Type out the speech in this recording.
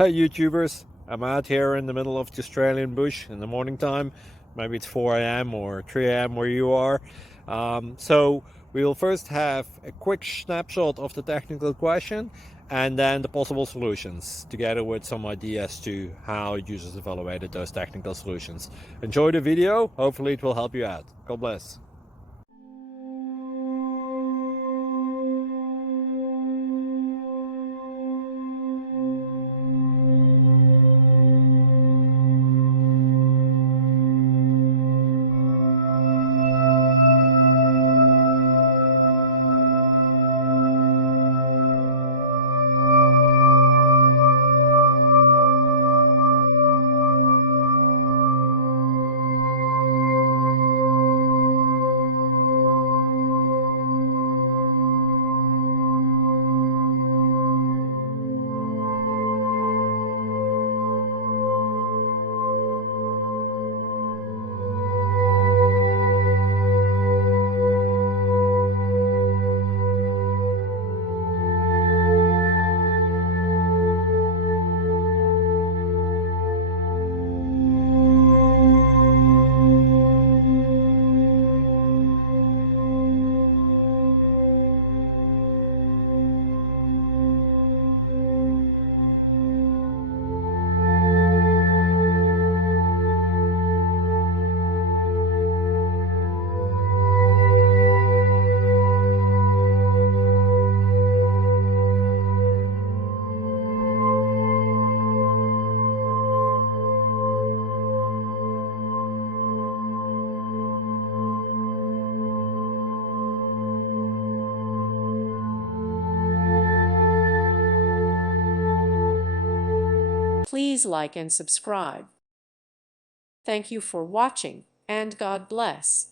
Hey YouTubers, I'm out here in the middle of the Australian bush in the morning time. Maybe it's 4 a.m. or 3 a.m. where you are. So we will first have a quick snapshot of the technical question and then the possible solutions, together with some ideas to how users evaluated those technical solutions. Enjoy the video, hopefully it will help you out. God bless. Please like and subscribe. Thank you for watching, and God bless.